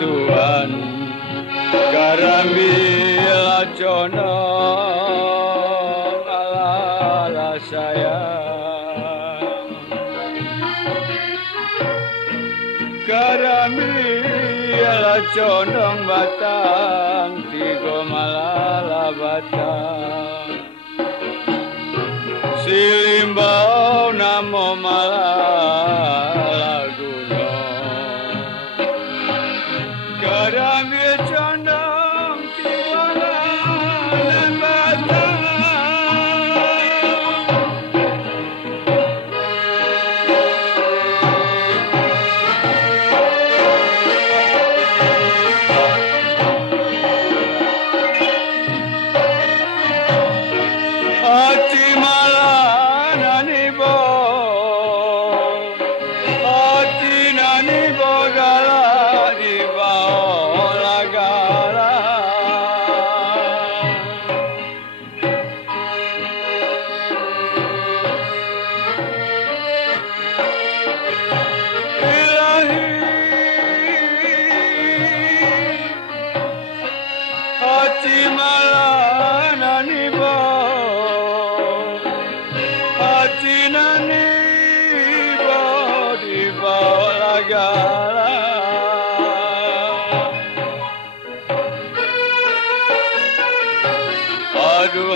Tuhan karamila condong ala sayang karamila condong batang tigo malala batang silimbau namo malala gunung karamila condong tigo malala batang hati malah nani bo gala di bawah gala ilahi hati malah nani bo hati nani di bawah gala aduh